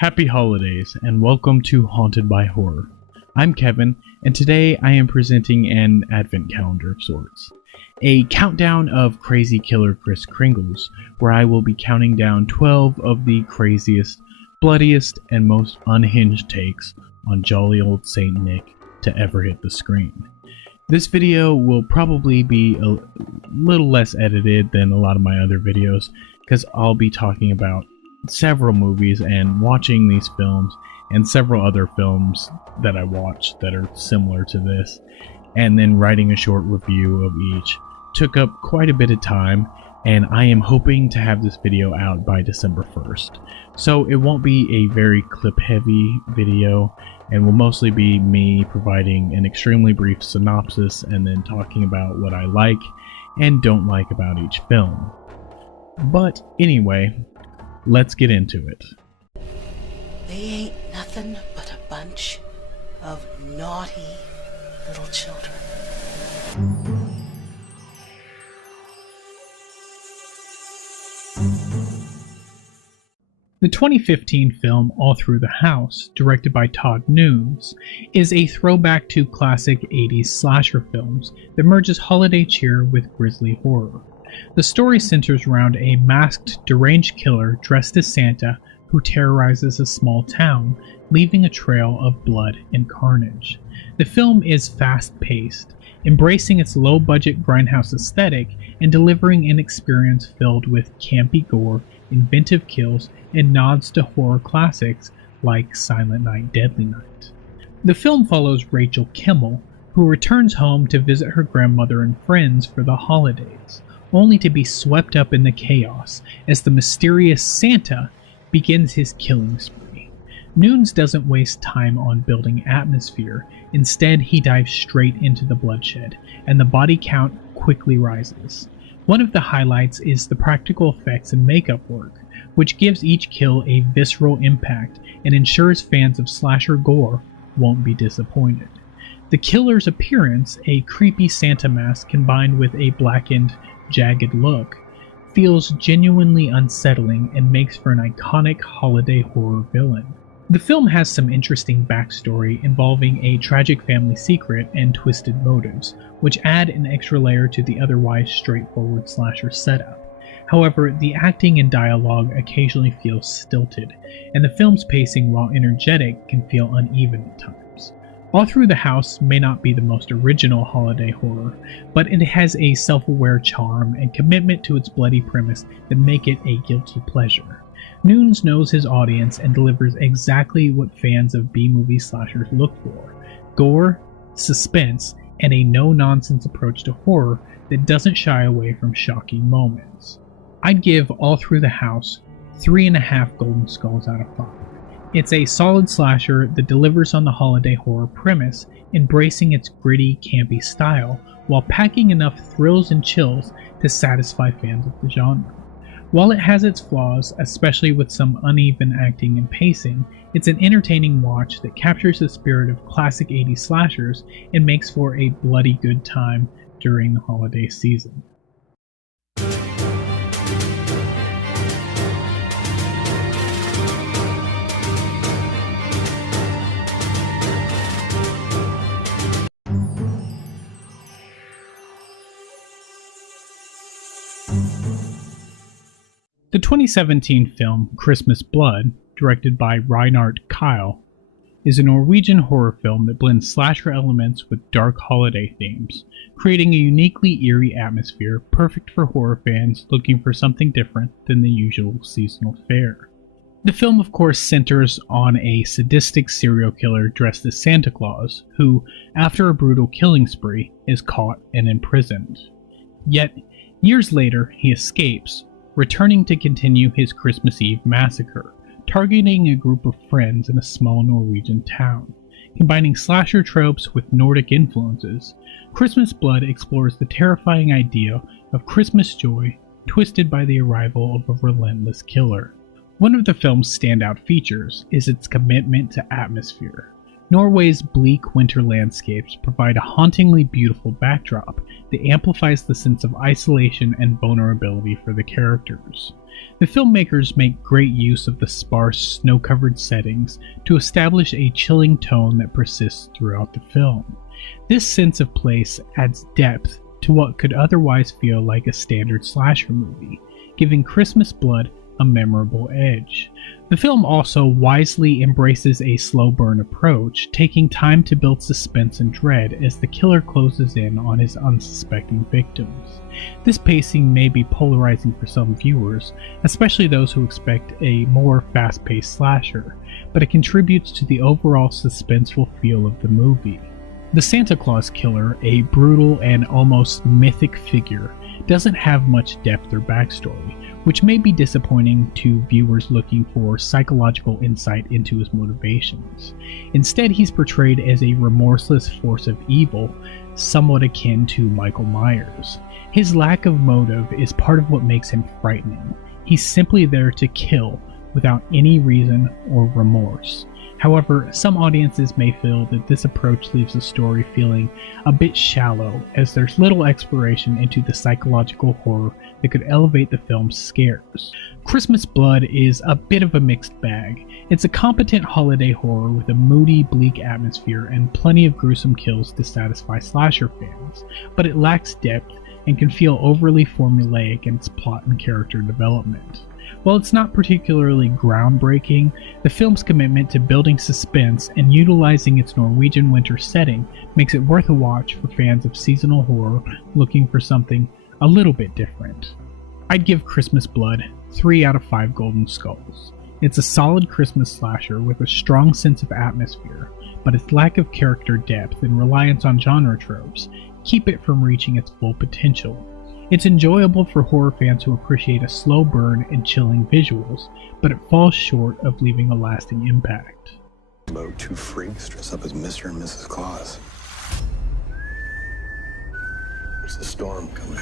Happy holidays and welcome to Haunted by Horror. I'm Kevin, and today I am presenting an advent calendar of sorts. A countdown of crazy killer Kris Kringles, where I will be counting down 12 of the craziest, bloodiest, and most unhinged takes on jolly old Saint Nick to ever hit the screen. This video will probably be a little less edited than a lot of my other videos, because I'll be talking about several movies and watching these films and several other films that I watched that are similar to this, and then writing a short review of each. Took up quite a bit of time, and I am hoping to have this video out by December 1st. So it won't be a very clip heavy video, and will mostly be me providing an extremely brief synopsis and then talking about what I like and don't like about each film. But anyway, let's get into it. They ain't nothing but a bunch of naughty little children. The 2015 film All Through the House, directed by Todd Nunes, is a throwback to classic 80s slasher films that merges holiday cheer with grisly horror. The story centers around a masked, deranged killer dressed as Santa who terrorizes a small town, leaving a trail of blood and carnage. The film is fast-paced, embracing its low-budget grindhouse aesthetic and delivering an experience filled with campy gore, inventive kills, and nods to horror classics like Silent Night, Deadly Night. The film follows Rachel Kimmel, who returns home to visit her grandmother and friends for the holidays, only to be swept up in the chaos as the mysterious Santa begins his killing spree. Nunes doesn't waste time on building atmosphere. Instead, he dives straight into the bloodshed, and the body count quickly rises. One of the highlights is the practical effects and makeup work, which gives each kill a visceral impact and ensures fans of slasher gore won't be disappointed. The killer's appearance, a creepy Santa mask combined with a blackened, jagged look, feels genuinely unsettling and makes for an iconic holiday horror villain. The film has some interesting backstory involving a tragic family secret and twisted motives, which add an extra layer to the otherwise straightforward slasher setup. However, the acting and dialogue occasionally feels stilted, and the film's pacing, while energetic, can feel uneven at times. All Through the House may not be the most original holiday horror, but it has a self-aware charm and commitment to its bloody premise that make it a guilty pleasure. Nunes knows his audience and delivers exactly what fans of B-movie slashers look for: gore, suspense, and a no-nonsense approach to horror that doesn't shy away from shocking moments. I'd give All Through the House 3.5 Golden Skulls out of 5. It's a solid slasher that delivers on the holiday horror premise, embracing its gritty, campy style, while packing enough thrills and chills to satisfy fans of the genre. While it has its flaws, especially with some uneven acting and pacing, it's an entertaining watch that captures the spirit of classic 80s slashers and makes for a bloody good time during the holiday season. The 2017 film Christmas Blood, directed by Reinhard Kyle, is a Norwegian horror film that blends slasher elements with dark holiday themes, creating a uniquely eerie atmosphere perfect for horror fans looking for something different than the usual seasonal fare. The film, of course, centers on a sadistic serial killer dressed as Santa Claus, who, after a brutal killing spree, is caught and imprisoned. Yet, years later, he escapes, returning to continue his Christmas Eve massacre, targeting a group of friends in a small Norwegian town. Combining slasher tropes with Nordic influences, Christmas Blood explores the terrifying idea of Christmas joy twisted by the arrival of a relentless killer. One of the film's standout features is its commitment to atmosphere. Norway's bleak winter landscapes provide a hauntingly beautiful backdrop that amplifies the sense of isolation and vulnerability for the characters. The filmmakers make great use of the sparse, snow-covered settings to establish a chilling tone that persists throughout the film. This sense of place adds depth to what could otherwise feel like a standard slasher movie, giving Christmas Blood a memorable edge. The film also wisely embraces a slow burn approach, taking time to build suspense and dread as the killer closes in on his unsuspecting victims. This pacing may be polarizing for some viewers, especially those who expect a more fast-paced slasher, but it contributes to the overall suspenseful feel of the movie. The Santa Claus killer, a brutal and almost mythic figure, doesn't have much depth or backstory, which may be disappointing to viewers looking for psychological insight into his motivations. Instead, he's portrayed as a remorseless force of evil, somewhat akin to Michael Myers. His lack of motive is part of what makes him frightening. He's simply there to kill without any reason or remorse. However, some audiences may feel that this approach leaves the story feeling a bit shallow, as there's little exploration into the psychological horror that could elevate the film's scares. Christmas Blood is a bit of a mixed bag. It's a competent holiday horror with a moody, bleak atmosphere and plenty of gruesome kills to satisfy slasher fans, but it lacks depth and can feel overly formulaic in its plot and character development. While it's not particularly groundbreaking, the film's commitment to building suspense and utilizing its Norwegian winter setting makes it worth a watch for fans of seasonal horror looking for something a little bit different. I'd give Christmas Blood 3 out of 5 golden skulls. It's a solid Christmas slasher with a strong sense of atmosphere, but its lack of character depth and reliance on genre tropes keep it from reaching its full potential. It's enjoyable for horror fans who appreciate a slow burn and chilling visuals, but it falls short of leaving a lasting impact. About 2 freaks dress up as Mr. and Mrs. Claus. There's a storm coming.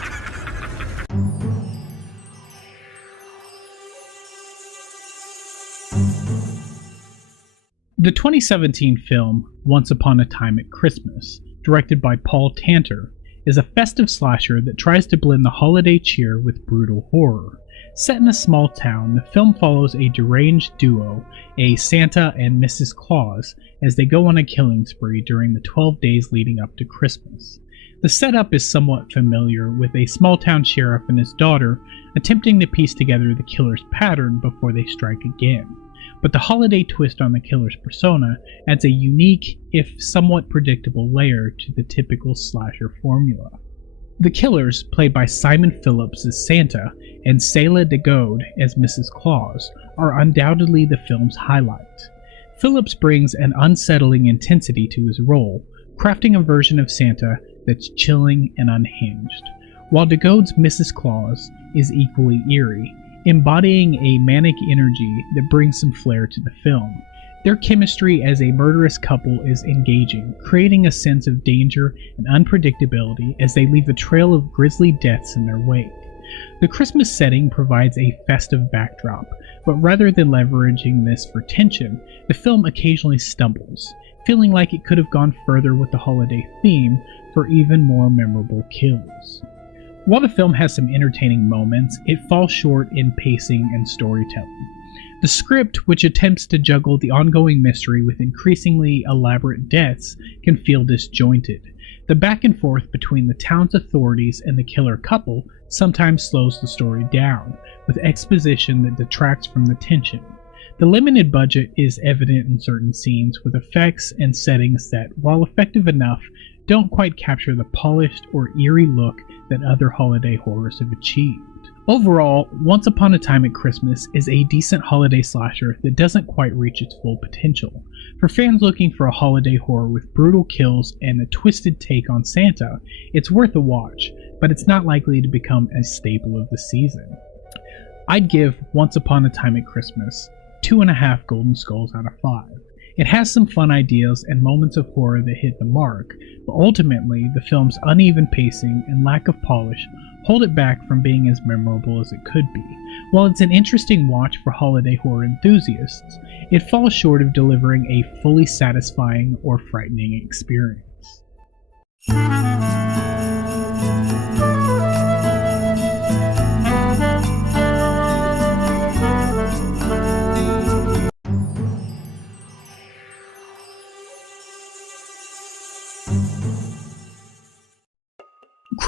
The 2017 film Once Upon a Time at Christmas, directed by Paul Tanter, is a festive slasher that tries to blend the holiday cheer with brutal horror. Set in a small town, the film follows a deranged duo, a Santa and Mrs. Claus, as they go on a killing spree during the 12 days leading up to Christmas. The setup is somewhat familiar, with a small-town sheriff and his daughter attempting to piece together the killer's pattern before they strike again. But the holiday twist on the killer's persona adds a unique, if somewhat predictable, layer to the typical slasher formula. The killers, played by Simon Phillips as Santa and Céla de Gode as Mrs. Claus, are undoubtedly the film's highlight. Phillips brings an unsettling intensity to his role, crafting a version of Santa that's chilling and unhinged, while de Gode's Mrs. Claus is equally eerie, embodying a manic energy that brings some flair to the film. Their chemistry as a murderous couple is engaging, creating a sense of danger and unpredictability as they leave a trail of grisly deaths in their wake. The Christmas setting provides a festive backdrop, but rather than leveraging this for tension, the film occasionally stumbles, feeling like it could have gone further with the holiday theme for even more memorable kills. While the film has some entertaining moments, it falls short in pacing and storytelling. The script, which attempts to juggle the ongoing mystery with increasingly elaborate deaths, can feel disjointed. The back and forth between the town's authorities and the killer couple sometimes slows the story down, with exposition that detracts from the tension. The limited budget is evident in certain scenes, with effects and settings that, while effective enough, don't quite capture the polished or eerie look that other holiday horrors have achieved. Overall, Once Upon a Time at Christmas is a decent holiday slasher that doesn't quite reach its full potential. For fans looking for a holiday horror with brutal kills and a twisted take on Santa, it's worth a watch, but it's not likely to become a staple of the season. I'd give Once Upon a Time at Christmas 2.5 golden skulls out of 5. It has some fun ideas and moments of horror that hit the mark, but ultimately the film's uneven pacing and lack of polish hold it back from being as memorable as it could be. While it's an interesting watch for holiday horror enthusiasts, it falls short of delivering a fully satisfying or frightening experience.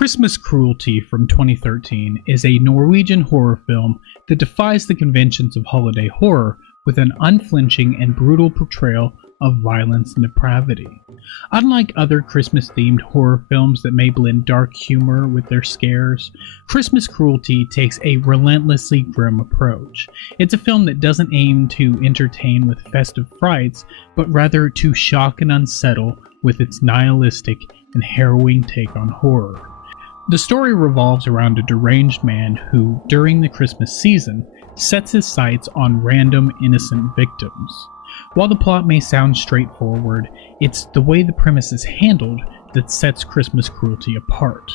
Christmas Cruelty from 2013 is a Norwegian horror film that defies the conventions of holiday horror with an unflinching and brutal portrayal of violence and depravity. Unlike other Christmas-themed horror films that may blend dark humor with their scares, Christmas Cruelty takes a relentlessly grim approach. It's a film that doesn't aim to entertain with festive frights, but rather to shock and unsettle with its nihilistic and harrowing take on horror. The story revolves around a deranged man who, during the Christmas season, sets his sights on random innocent victims. While the plot may sound straightforward, it's the way the premise is handled that sets Christmas Cruelty apart.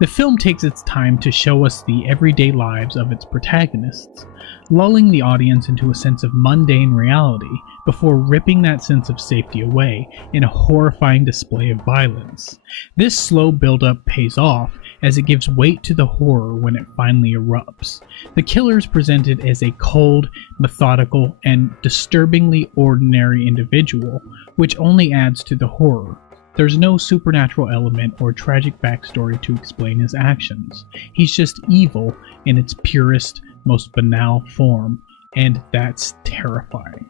The film takes its time to show us the everyday lives of its protagonists, lulling the audience into a sense of mundane reality before ripping that sense of safety away in a horrifying display of violence. This slow build-up pays off as it gives weight to the horror when it finally erupts. The killer is presented as a cold, methodical, and disturbingly ordinary individual, which only adds to the horror. There's no supernatural element or tragic backstory to explain his actions. He's just evil in its purest, most banal form, and that's terrifying.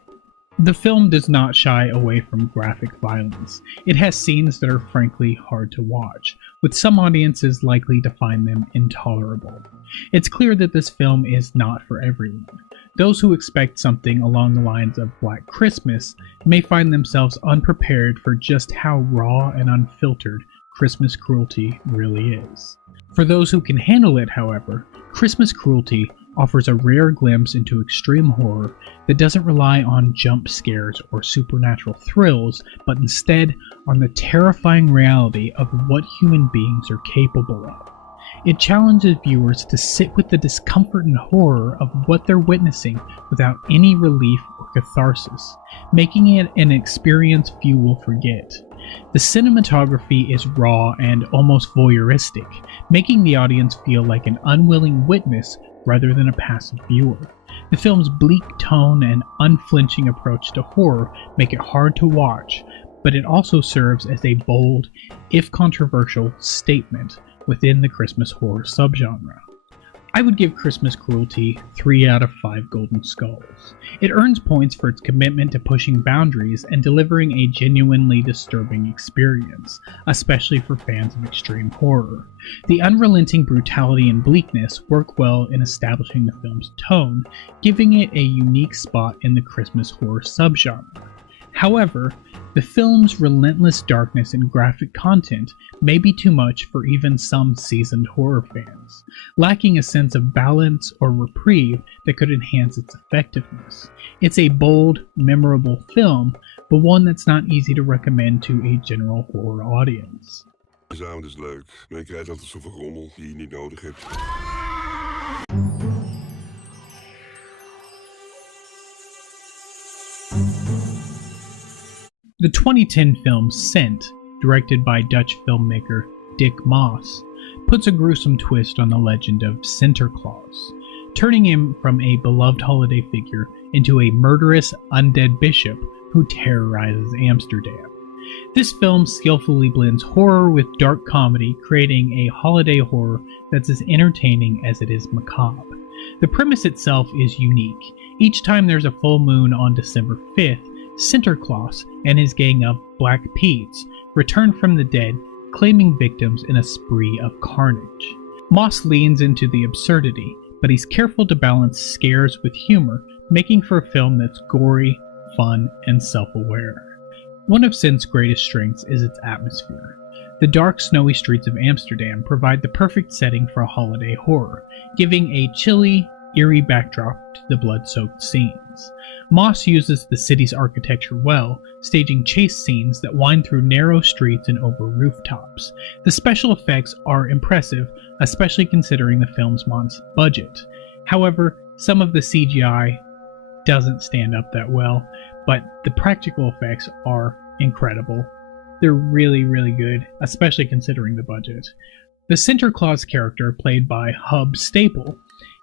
The film does not shy away from graphic violence. It has scenes that are frankly hard to watch, with some audiences likely to find them intolerable. It's clear that this film is not for everyone. Those who expect something along the lines of Black Christmas may find themselves unprepared for just how raw and unfiltered Christmas Cruelty really is. For those who can handle it, however, Christmas Cruelty offers a rare glimpse into extreme horror that doesn't rely on jump scares or supernatural thrills, but instead on the terrifying reality of what human beings are capable of. It challenges viewers to sit with the discomfort and horror of what they're witnessing without any relief or catharsis, making it an experience few will forget. The cinematography is raw and almost voyeuristic, making the audience feel like an unwilling witness rather than a passive viewer. The film's bleak tone and unflinching approach to horror make it hard to watch, but it also serves as a bold, if controversial, statement within the Christmas horror subgenre. I would give Christmas Cruelty 3 out of 5 golden skulls. It earns points for its commitment to pushing boundaries and delivering a genuinely disturbing experience, especially for fans of extreme horror. The unrelenting brutality and bleakness work well in establishing the film's tone, giving it a unique spot in the Christmas horror subgenre. However, the film's relentless darkness and graphic content may be too much for even some seasoned horror fans, lacking a sense of balance or reprieve that could enhance its effectiveness. It's a bold, memorable film, but one that's not easy to recommend to a general horror audience. Deze avond is leuk, maar je krijgt altijd zoveel rommel die je niet nodig hebt. The 2010 film Scent, directed by Dutch filmmaker Dick Maas, puts a gruesome twist on the legend of Sinterklaas, turning him from a beloved holiday figure into a murderous undead bishop who terrorizes Amsterdam. This film skillfully blends horror with dark comedy, creating a holiday horror that's as entertaining as it is macabre. The premise itself is unique. Each time there's a full moon on December 5th, Sinterklaas and his gang of Black Pete's return from the dead, claiming victims in a spree of carnage. Moss leans into the absurdity, but he's careful to balance scares with humor, making for a film that's gory, fun, and self-aware. One of Scent's greatest strengths is its atmosphere. The dark, snowy streets of Amsterdam provide the perfect setting for a holiday horror, giving a chilly, eerie backdrop to the blood-soaked scenes. Moss uses the city's architecture well, staging chase scenes that wind through narrow streets and over rooftops. The special effects are impressive, especially considering the film's modest budget. However, some of the CGI doesn't stand up that well, but the practical effects are incredible. They're really, really good, especially considering the budget. The Santa Claus character, played by Hub Staple,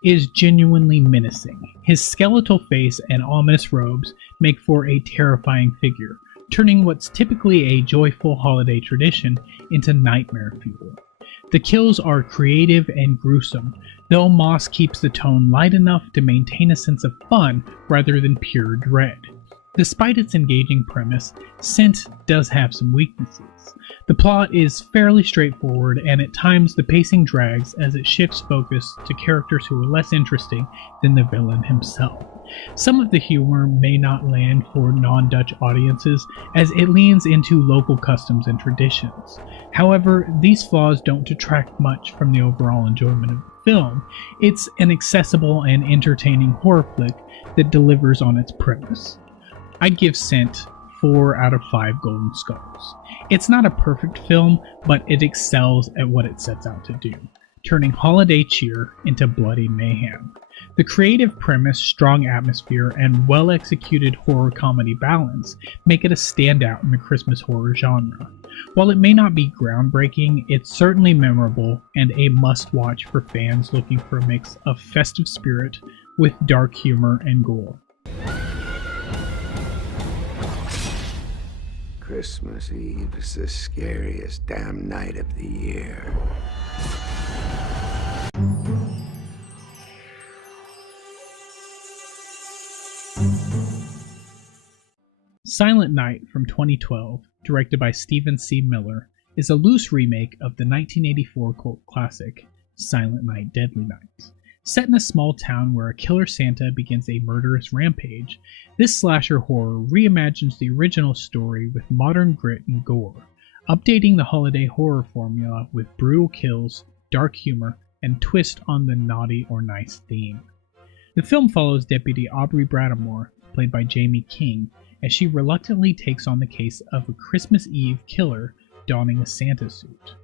is genuinely menacing. His skeletal face and ominous robes make for a terrifying figure, turning what's typically a joyful holiday tradition into nightmare fuel. The kills are creative and gruesome, though Moss keeps the tone light enough to maintain a sense of fun rather than pure dread. Despite its engaging premise, Scent does have some weaknesses. The plot is fairly straightforward, and at times the pacing drags as it shifts focus to characters who are less interesting than the villain himself. Some of the humor may not land for non-Dutch audiences, as it leans into local customs and traditions. However, these flaws don't detract much from the overall enjoyment of the film. It's an accessible and entertaining horror flick that delivers on its premise. I'd give Scent 4 out of 5 golden skulls. It's not a perfect film, but it excels at what it sets out to do, turning holiday cheer into bloody mayhem. The creative premise, strong atmosphere, and well-executed horror-comedy balance make it a standout in the Christmas horror genre. While it may not be groundbreaking, it's certainly memorable and a must-watch for fans looking for a mix of festive spirit with dark humor and gore. Christmas Eve is the scariest damn night of the year. Silent Night from 2012, directed by Stephen C. Miller, is a loose remake of the 1984 cult classic Silent Night, Deadly Night. Set in a small town where a killer Santa begins a murderous rampage, this slasher horror reimagines the original story with modern grit and gore, updating the holiday horror formula with brutal kills, dark humor, and twist on the naughty or nice theme. The film follows Deputy Aubrey Brattamore, played by Jamie King, as she reluctantly takes on the case of a Christmas Eve killer donning a Santa suit.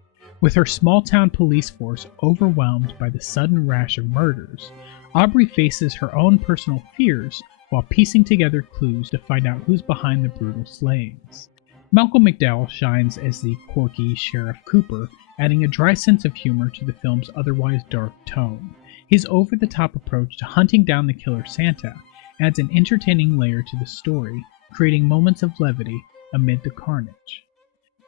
With her small-town police force overwhelmed by the sudden rash of murders, Aubrey faces her own personal fears while piecing together clues to find out who's behind the brutal slayings. Malcolm McDowell shines as the quirky Sheriff Cooper, adding a dry sense of humor to the film's otherwise dark tone. His over-the-top approach to hunting down the killer Santa adds an entertaining layer to the story, creating moments of levity amid the carnage.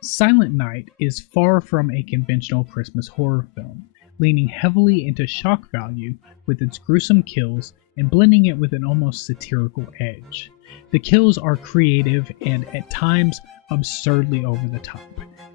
Silent Night is far from a conventional Christmas horror film, leaning heavily into shock value with its gruesome kills and blending it with an almost satirical edge. The kills are creative and, at times, absurdly over the top,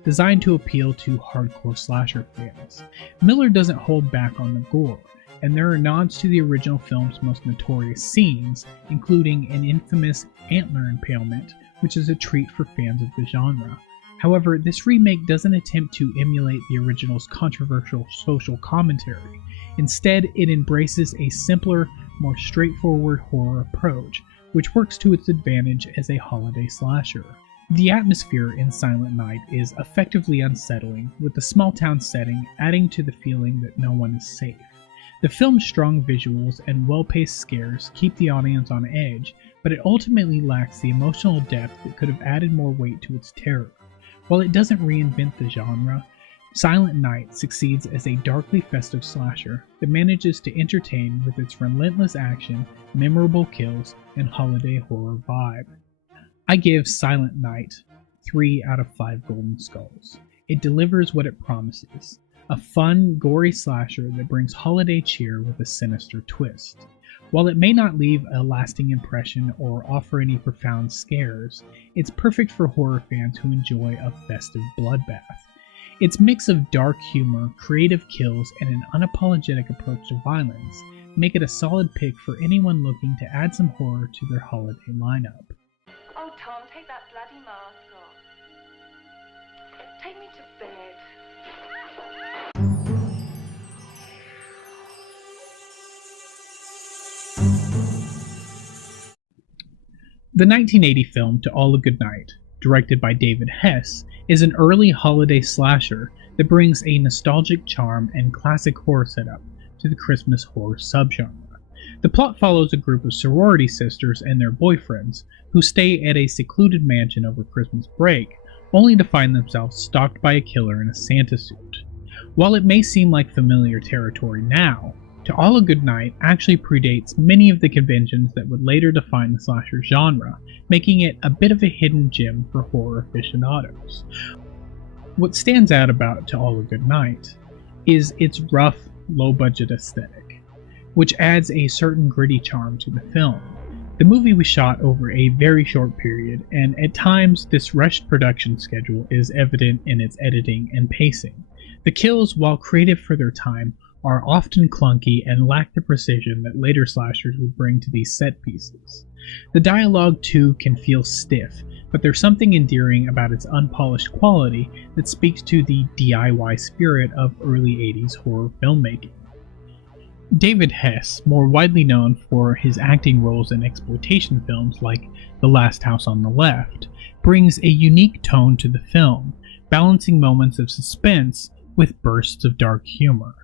designed to appeal to hardcore slasher fans. Miller doesn't hold back on the gore, and there are nods to the original film's most notorious scenes, including an infamous antler impalement, which is a treat for fans of the genre. However, this remake doesn't attempt to emulate the original's controversial social commentary. Instead, it embraces a simpler, more straightforward horror approach, which works to its advantage as a holiday slasher. The atmosphere in Silent Night is effectively unsettling, with the small-town setting adding to the feeling that no one is safe. The film's strong visuals and well-paced scares keep the audience on edge, but it ultimately lacks the emotional depth that could have added more weight to its terror. While it doesn't reinvent the genre, Silent Night succeeds as a darkly festive slasher that manages to entertain with its relentless action, memorable kills, and holiday horror vibe. I give Silent Night 3 out of 5 golden skulls. It delivers what it promises, a fun, gory slasher that brings holiday cheer with a sinister twist. While it may not leave a lasting impression or offer any profound scares, it's perfect for horror fans who enjoy a festive bloodbath. Its mix of dark humor, creative kills, and an unapologetic approach to violence make it a solid pick for anyone looking to add some horror to their holiday lineup. Oh, Tom, take that bloody mask off. Take me to bed. The 1980 film To All a Good Night, directed by David Hess, is an early holiday slasher that brings a nostalgic charm and classic horror setup to the Christmas horror subgenre. The plot follows a group of sorority sisters and their boyfriends who stay at a secluded mansion over Christmas break, only to find themselves stalked by a killer in a Santa suit. While it may seem like familiar territory now, To All a Good Night actually predates many of the conventions that would later define the slasher genre, making it a bit of a hidden gem for horror aficionados. What stands out about To All a Good Night is its rough, low-budget aesthetic, which adds a certain gritty charm to the film. The movie was shot over a very short period, and at times this rushed production schedule is evident in its editing and pacing. The kills, while creative for their time, are often clunky and lack the precision that later slashers would bring to these set pieces. The dialogue too can feel stiff, but there's something endearing about its unpolished quality that speaks to the DIY spirit of early 80s horror filmmaking. David Hess, more widely known for his acting roles in exploitation films like The Last House on the Left, brings a unique tone to the film, balancing moments of suspense with bursts of dark humor.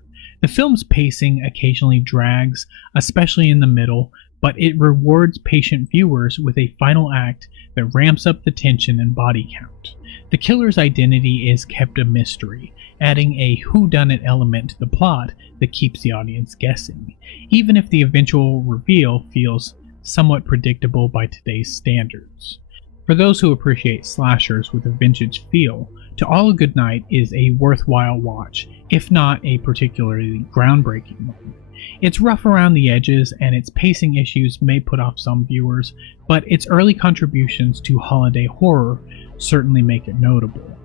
The film's pacing occasionally drags, especially in the middle, but it rewards patient viewers with a final act that ramps up the tension and body count. The killer's identity is kept a mystery, adding a whodunit element to the plot that keeps the audience guessing, even if the eventual reveal feels somewhat predictable by today's standards. For those who appreciate slashers with a vintage feel, To All a Good Night is a worthwhile watch, if not a particularly groundbreaking one. It's rough around the edges, and its pacing issues may put off some viewers, but its early contributions to holiday horror certainly make it notable.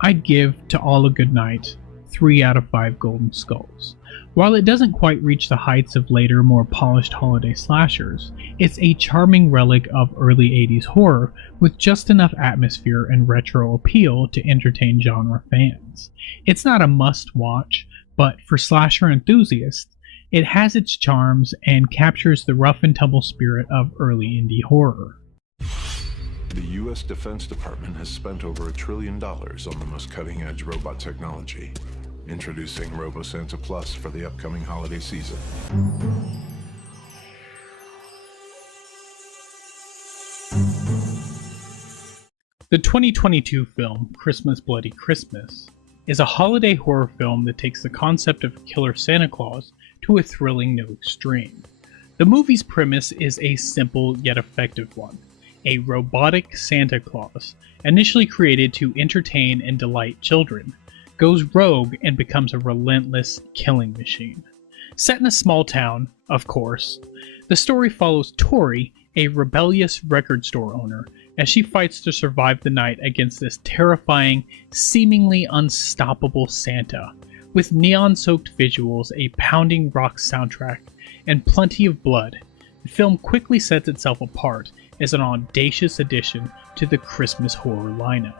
I'd give To All a Good Night 3 out of 5 golden skulls. While it doesn't quite reach the heights of later, more polished holiday slashers, it's a charming relic of early 80s horror with just enough atmosphere and retro appeal to entertain genre fans. It's not a must-watch, but for slasher enthusiasts, it has its charms and captures the rough-and-tumble spirit of early indie horror. The U.S. Defense Department has spent over $1 trillion on the most cutting-edge robot technology. Introducing RoboSanta Plus for the upcoming holiday season. The 2022 film, Christmas Bloody Christmas, is a holiday horror film that takes the concept of killer Santa Claus to a thrilling new extreme. The movie's premise is a simple yet effective one. A robotic Santa Claus, initially created to entertain and delight children, goes rogue and becomes a relentless killing machine. Set in a small town, of course, the story follows Tori, a rebellious record store owner, as she fights to survive the night against this terrifying, seemingly unstoppable Santa. With neon-soaked visuals, a pounding rock soundtrack, and plenty of blood, the film quickly sets itself apart as an audacious addition to the Christmas horror lineup.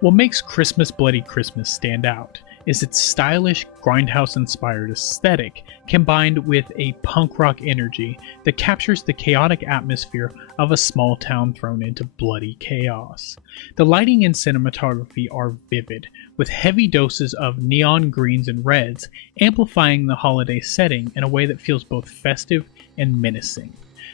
What makes Christmas Bloody Christmas stand out is its stylish, grindhouse-inspired aesthetic combined with a punk rock energy that captures the chaotic atmosphere of a small town thrown into bloody chaos. The lighting and cinematography are vivid, with heavy doses of neon greens and reds amplifying the holiday setting in a way that feels both festive and menacing.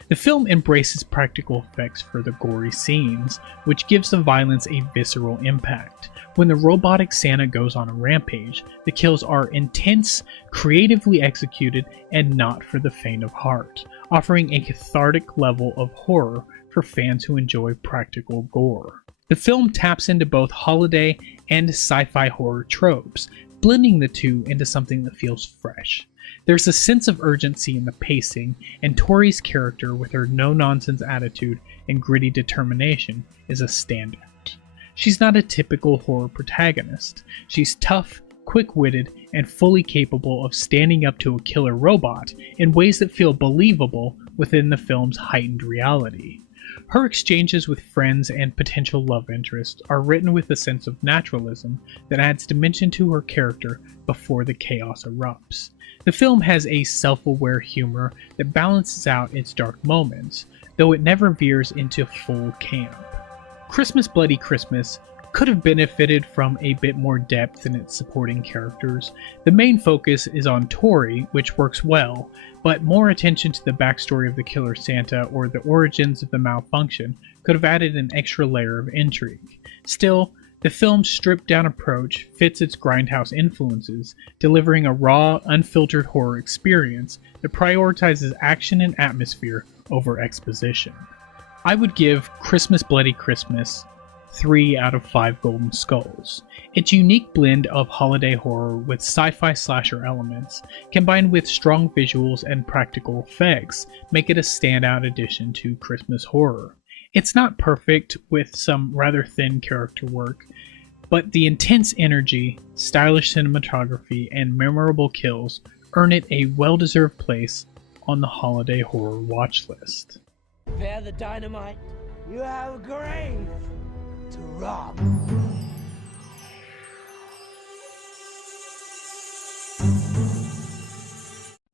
The film embraces practical effects for the gory scenes, which gives the violence a visceral impact. When the robotic Santa goes on a rampage, the kills are intense, creatively executed, and not for the faint of heart, offering a cathartic level of horror for fans who enjoy practical gore. The film taps into both holiday and sci-fi horror tropes, blending the two into something that feels fresh. There's a sense of urgency in the pacing, and Tori's character, with her no-nonsense attitude and gritty determination, is a standout. She's not a typical horror protagonist. She's tough, quick-witted, and fully capable of standing up to a killer robot in ways that feel believable within the film's heightened reality. Her exchanges with friends and potential love interests are written with a sense of naturalism that adds dimension to her character before the chaos erupts. The film has a self-aware humor that balances out its dark moments, though it never veers into full camp. Christmas Bloody Christmas could have benefited from a bit more depth in its supporting characters. The main focus is on Tori, which works well, but more attention to the backstory of the killer Santa or the origins of the malfunction could have added an extra layer of intrigue. Still, the film's stripped-down approach fits its grindhouse influences, delivering a raw, unfiltered horror experience that prioritizes action and atmosphere over exposition. I would give Christmas Bloody Christmas 3 out of 5 golden skulls. Its unique blend of holiday horror with sci-fi slasher elements, combined with strong visuals and practical effects, make it a standout addition to Christmas horror. It's not perfect, with some rather thin character work, but the intense energy, stylish cinematography, and memorable kills earn it a well-deserved place on the holiday horror watch list. Prepare the dynamite. You have a grave to rob.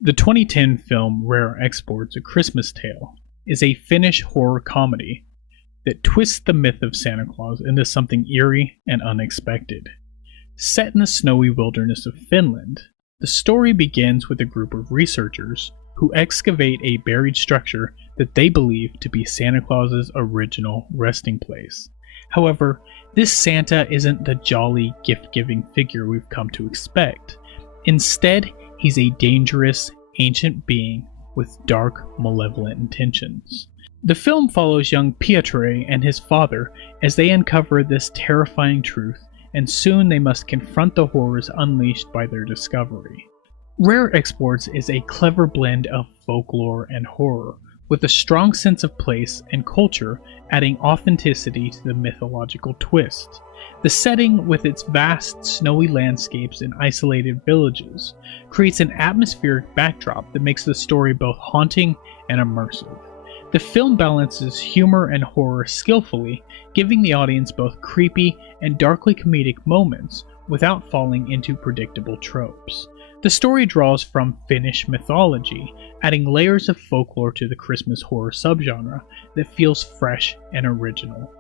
The 2010 film Rare Exports: A Christmas Tale is a Finnish horror comedy that twists the myth of Santa Claus into something eerie and unexpected. Set in the snowy wilderness of Finland, the story begins with a group of researchers who excavate a buried structure that they believe to be Santa Claus's original resting place. However, this Santa isn't the jolly, gift-giving figure we've come to expect. Instead, he's a dangerous, ancient being with dark, malevolent intentions. The film follows young Piotr and his father as they uncover this terrifying truth, and soon they must confront the horrors unleashed by their discovery. Rare Exports is a clever blend of folklore and horror, with a strong sense of place and culture adding authenticity to the mythological twist. The setting, with its vast, snowy landscapes and isolated villages, creates an atmospheric backdrop that makes the story both haunting and immersive. The film balances humor and horror skillfully, giving the audience both creepy and darkly comedic moments without falling into predictable tropes. The story draws from Finnish mythology, adding layers of folklore to the Christmas horror subgenre that feels fresh and original.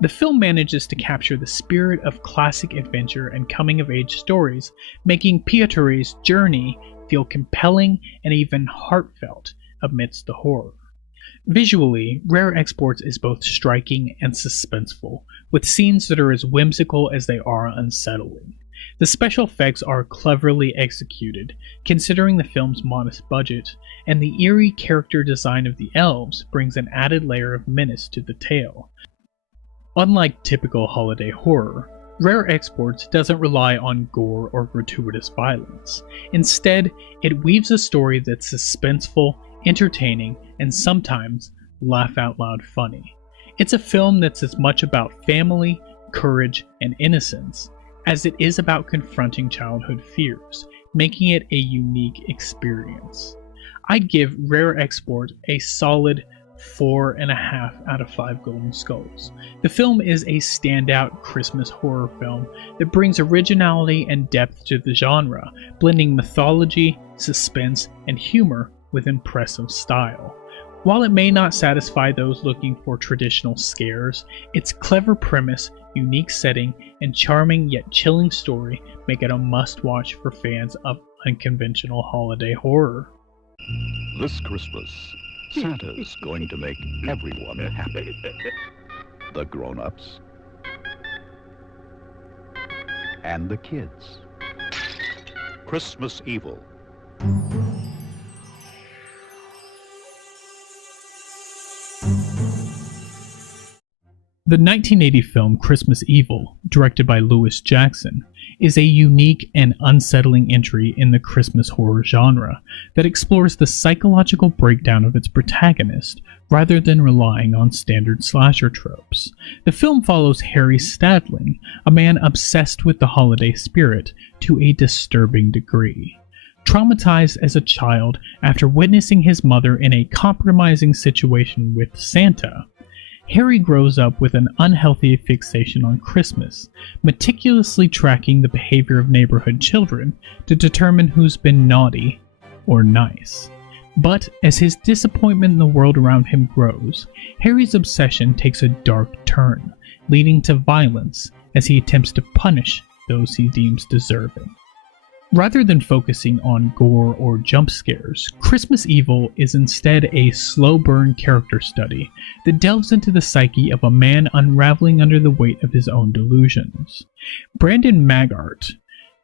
The film manages to capture the spirit of classic adventure and coming-of-age stories, making Piotr's journey feel compelling and even heartfelt amidst the horror. Visually, Rare Exports is both striking and suspenseful, with scenes that are as whimsical as they are unsettling. The special effects are cleverly executed, considering the film's modest budget, and the eerie character design of the elves brings an added layer of menace to the tale. Unlike typical holiday horror, Rare Exports doesn't rely on gore or gratuitous violence. Instead, it weaves a story that's suspenseful, entertaining, and sometimes laugh-out-loud funny. It's a film that's as much about family, courage, and innocence as it is about confronting childhood fears, making it a unique experience. I'd give Rare Export a solid 4.5 out of 5 golden skulls. The film is a standout Christmas horror film that brings originality and depth to the genre, blending mythology, suspense, and humor with impressive style. While it may not satisfy those looking for traditional scares, its clever premise, unique setting, and charming yet chilling story make it a must-watch for fans of unconventional holiday horror. This Christmas, Santa's going to make everyone happy. The grown-ups and the kids. Christmas Evil. The 1980 film Christmas Evil, directed by Lewis Jackson, is a unique and unsettling entry in the Christmas horror genre that explores the psychological breakdown of its protagonist rather than relying on standard slasher tropes. The film follows Harry Stadling, a man obsessed with the holiday spirit to a disturbing degree. Traumatized as a child after witnessing his mother in a compromising situation with Santa, Harry grows up with an unhealthy fixation on Christmas, meticulously tracking the behavior of neighborhood children to determine who's been naughty or nice. But as his disappointment in the world around him grows, Harry's obsession takes a dark turn, leading to violence as he attempts to punish those he deems deserving. Rather than focusing on gore or jump scares, Christmas Evil is instead a slow burn character study that delves into the psyche of a man unraveling under the weight of his own delusions. Brandon Maggart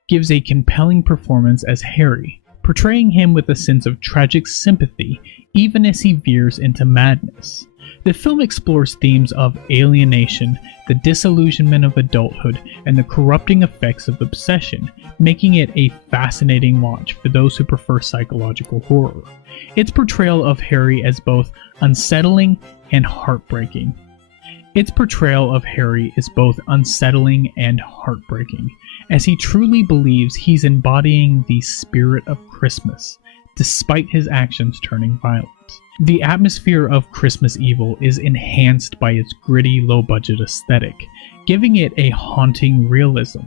gives a compelling performance as Harry, portraying him with a sense of tragic sympathy even as he veers into madness. The film explores themes of alienation, the disillusionment of adulthood, and the corrupting effects of obsession, making it a fascinating watch for those who prefer psychological horror. Its portrayal of Harry as both unsettling and heartbreaking. As he truly believes he's embodying the spirit of Christmas, despite his actions turning violent. The atmosphere of Christmas Evil is enhanced by its gritty, low-budget aesthetic, giving it a haunting realism.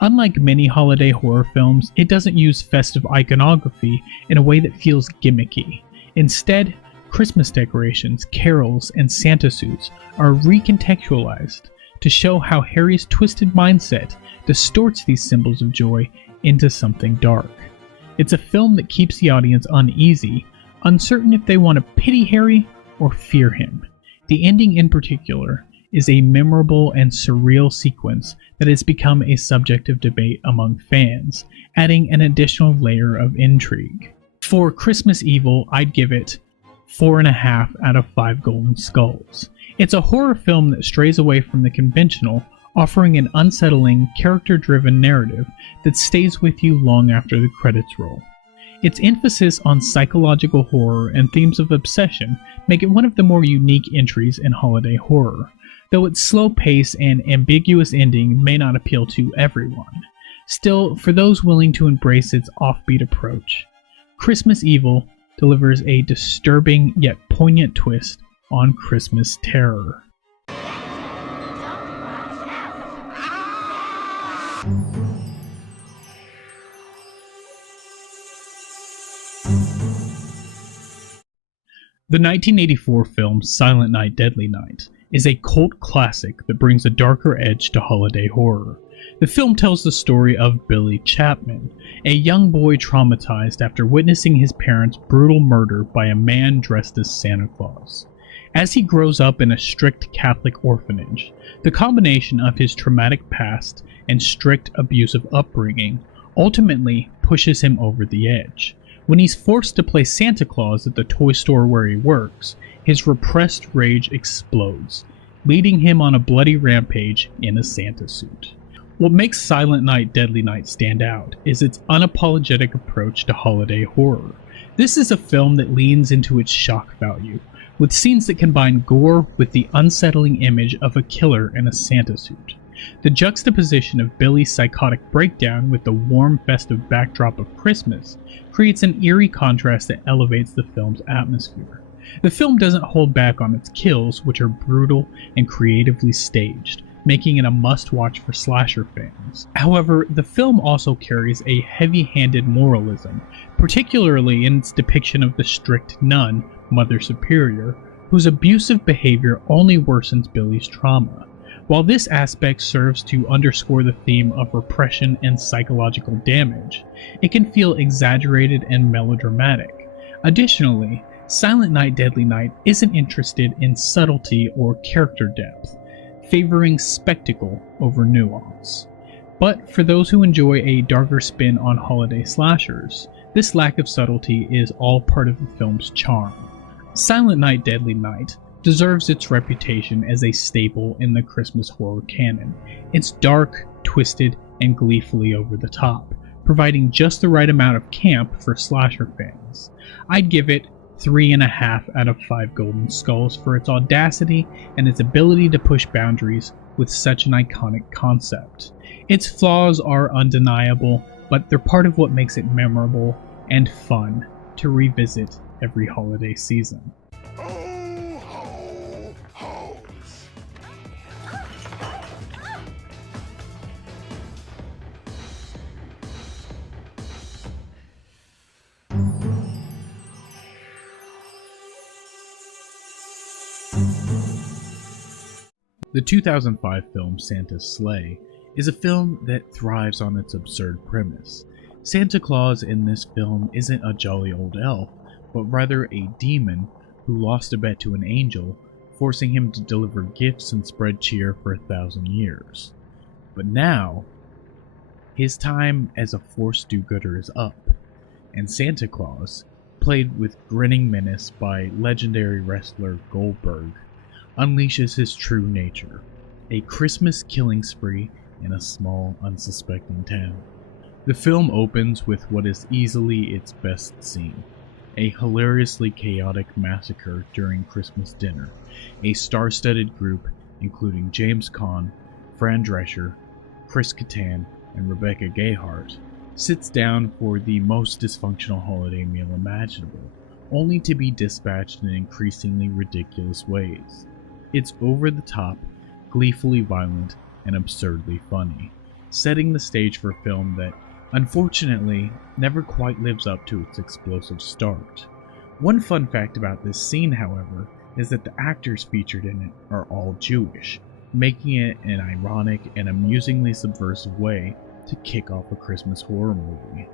Unlike many holiday horror films, it doesn't use festive iconography in a way that feels gimmicky. Instead, Christmas decorations, carols, and Santa suits are recontextualized to show how Harry's twisted mindset distorts these symbols of joy into something dark. It's a film that keeps the audience uneasy, uncertain if they want to pity Harry or fear him. The ending in particular is a memorable and surreal sequence that has become a subject of debate among fans, adding an additional layer of intrigue. For Christmas Evil, I'd give it 4.5 out of 5 golden skulls. It's a horror film that strays away from the conventional, offering an unsettling, character-driven narrative that stays with you long after the credits roll. Its emphasis on psychological horror and themes of obsession make it one of the more unique entries in holiday horror, though its slow pace and ambiguous ending may not appeal to everyone. Still, for those willing to embrace its offbeat approach, Christmas Evil delivers a disturbing yet poignant twist on Christmas terror. The 1984 film Silent Night, Deadly Night is a cult classic that brings a darker edge to holiday horror. The film tells the story of Billy Chapman, a young boy traumatized after witnessing his parents' brutal murder by a man dressed as Santa Claus. As he grows up in a strict Catholic orphanage, the combination of his traumatic past and strict abusive upbringing ultimately pushes him over the edge. When he's forced to play Santa Claus at the toy store where he works, his repressed rage explodes, leading him on a bloody rampage in a Santa suit. What makes Silent Night, Deadly Night stand out is its unapologetic approach to holiday horror. This is a film that leans into its shock value, with scenes that combine gore with the unsettling image of a killer in a Santa suit. The juxtaposition of Billy's psychotic breakdown with the warm, festive backdrop of Christmas creates an eerie contrast that elevates the film's atmosphere. The film doesn't hold back on its kills, which are brutal and creatively staged, making it a must-watch for slasher fans. However, the film also carries a heavy-handed moralism, particularly in its depiction of the strict nun, Mother Superior, whose abusive behavior only worsens Billy's trauma. While this aspect serves to underscore the theme of repression and psychological damage, it can feel exaggerated and melodramatic. Additionally, Silent Night, Deadly Night isn't interested in subtlety or character depth, favoring spectacle over nuance. But for those who enjoy a darker spin on holiday slashers, this lack of subtlety is all part of the film's charm. Silent Night, Deadly Night deserves its reputation as a staple in the Christmas horror canon. It's dark, twisted, and gleefully over the top, providing just the right amount of camp for slasher fans. I'd give it 3.5 out of 5 golden skulls for its audacity and its ability to push boundaries with such an iconic concept. Its flaws are undeniable, but they're part of what makes it memorable and fun to revisit every holiday season. The 2005 film Santa's Sleigh is a film that thrives on its absurd premise. Santa Claus in this film isn't a jolly old elf, but rather a demon who lost a bet to an angel, forcing him to deliver gifts and spread cheer for 1,000 years. But now, his time as a forced do-gooder is up, and Santa Claus, played with grinning menace by legendary wrestler Goldberg, unleashes his true nature, a Christmas killing spree in a small, unsuspecting town. The film opens with what is easily its best scene, a hilariously chaotic massacre during Christmas dinner. A star-studded group, including James Caan, Fran Drescher, Chris Kattan, and Rebecca Gayheart, sits down for the most dysfunctional holiday meal imaginable, only to be dispatched in increasingly ridiculous ways. It's over-the-top, gleefully violent, and absurdly funny, setting the stage for a film that, unfortunately, never quite lives up to its explosive start. One fun fact about this scene, however, is that the actors featured in it are all Jewish, making it an ironic and amusingly subversive way to kick off a Christmas horror movie.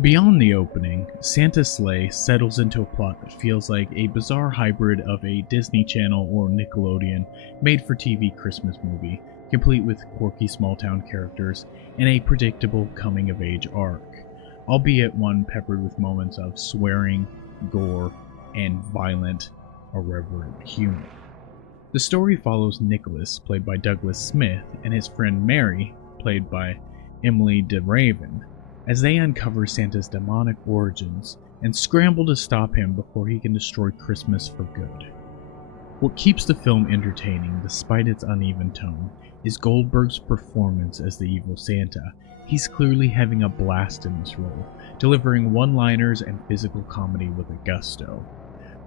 Beyond the opening, Santa's Sleigh settles into a plot that feels like a bizarre hybrid of a Disney Channel or Nickelodeon made-for-TV Christmas movie, complete with quirky small-town characters and a predictable coming-of-age arc, albeit one peppered with moments of swearing, gore, and violent, irreverent humor. The story follows Nicholas, played by Douglas Smith, and his friend Mary, played by Emily DeRaven, as they uncover Santa's demonic origins and scramble to stop him before he can destroy Christmas for good. What keeps the film entertaining despite its uneven tone is Goldberg's performance as the evil Santa. He's clearly having a blast in this role, delivering one-liners and physical comedy with a gusto.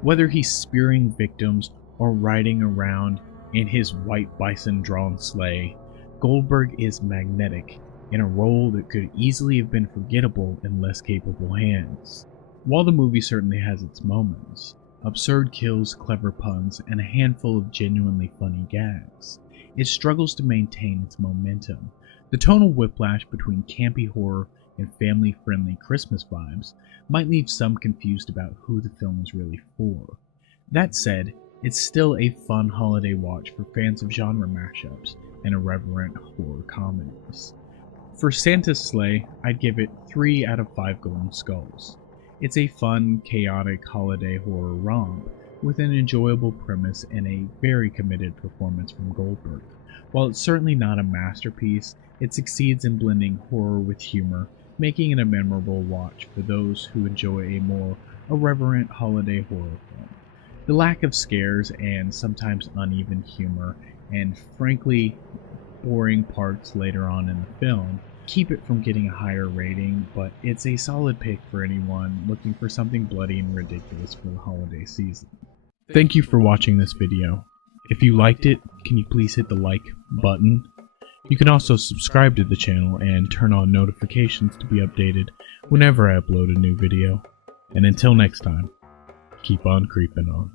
Whether he's spearing victims or riding around in his white bison-drawn sleigh, Goldberg is magnetic in a role that could easily have been forgettable in less capable hands. While the movie certainly has its moments, absurd kills, clever puns, and a handful of genuinely funny gags, it struggles to maintain its momentum. The tonal whiplash between campy horror and family-friendly Christmas vibes might leave some confused about who the film is really for. That said, it's still a fun holiday watch for fans of genre mashups and irreverent horror comedies. For Santa's Sleigh, I'd give it 3 out of 5 golden skulls. It's a fun, chaotic holiday horror romp with an enjoyable premise and a very committed performance from Goldberg. While it's certainly not a masterpiece, it succeeds in blending horror with humor, making it a memorable watch for those who enjoy a more irreverent holiday horror film. The lack of scares and sometimes uneven humor and frankly boring parts later on in the film keep it from getting a higher rating, but it's a solid pick for anyone looking for something bloody and ridiculous for the holiday season. Thank you for watching this video. If you liked it, can you please hit the like button? You can also subscribe to the channel and turn on notifications to be updated whenever I upload a new video. And until next time, keep on creeping on.